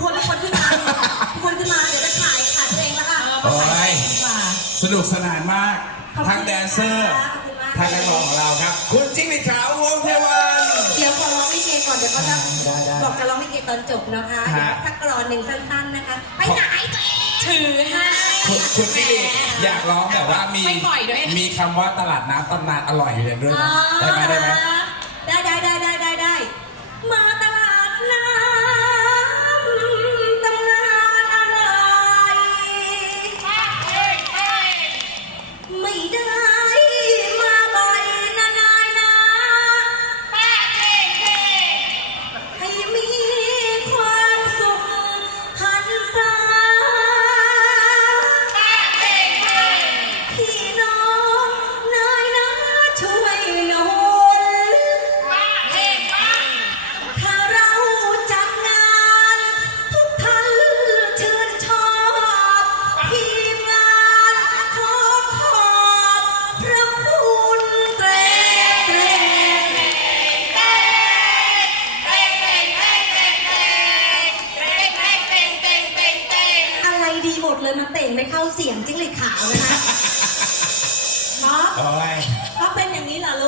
คนคนขึ้นมาคนขึ้นมาเดี๋ยวจะถ่ายขาดตัวเองแล้วค่ะโอ้ยดีกว่าสนุกสนานมากขอบคุณทั้งแดนเซอร์ค่ะขอบคุณมากทั้งนักร้องของเราครับ คุณจิ้งหรีดขาววงเทวัน เดี๋ยวขอร้องลิเกก่อนเดี๋ยวเขาจะได้ได้บอกจะร้องลิเกตอนจบนะคะฮะเดี๋ยวสักกรอนหนึ่งสั้นๆนะคะ ไปไหนตัวเองถือให้คุณคุณจิ้งหรีดอยากร้องแบบว่ามีไม่ปล่อยด้วยมีคำว่าตลาดน้ำตำนานอร่อยอยู่ในด้วยนะได้ไหมได้ไหม ดีหมดเลยมาเต่งไม่เข้าเสียงจิ้งหรีดขาวนะคะเนาะโอ้ยก็เป็นอย่างนี้เหรอลูก